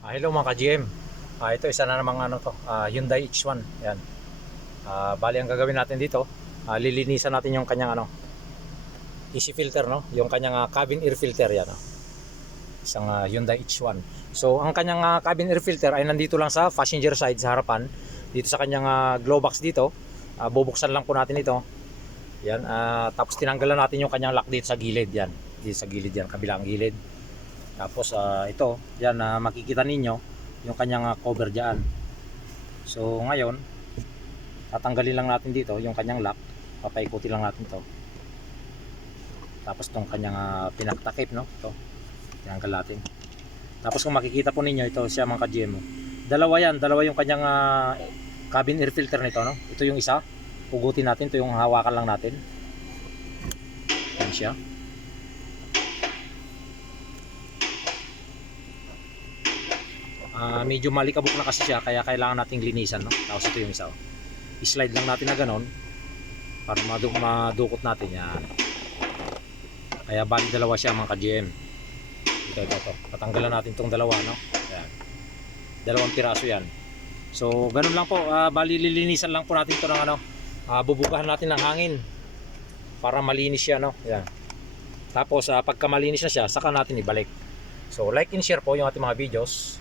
Hello mga ka-GM. Ito isa na namang Hyundai H1. Yan. Bali ang gagawin natin dito, lilinisan natin yung kanyang easy filter, no? Yung kanyang cabin air filter yan, no? Isang Hyundai H1. So ang kanyang cabin air filter ay nandito lang sa passenger side sa harapan. Dito sa kanyang glow box dito. Bubuksan lang po natin ito. Yan, tapos tinanggalan natin yung kanyang lock dito sa gilid yan. Dito sa gilid yan, kabilang gilid. Tapos ito, yan, makikita ninyo yung kanyang cover diyan. So ngayon, tatanggalin lang natin dito yung kanyang lock. Papaikuti lang natin 'to. Tapos tong kanyang pinaktakip, no? Ito. Tinanggal natin. Tapos kung makikita po ninyo, ito siya mga ka-GM. Dalawa yan, dalawa yung kanyang cabin air filter nito, no? Ito yung isa. Pugutin natin, ito yung hawakan lang natin. Yan siya. Medyo malikabok na kasi siya, kaya kailangan nating linisan, no? Tapos ito yung isa, i-slide lang natin na ganon para madukot natin yan. Kaya bali dalawa siya mga ka-GM. Ito. Patanggalan natin tong dalawa, no? Yan. Dalawang piraso yan. So ganun lang po, bali lilinisan lang po natin ito ng bubugahan natin ng hangin para malinis siya, no? Yan. Tapos pagka malinis na siya, saka natin ibalik. So like and share po yung ating mga videos.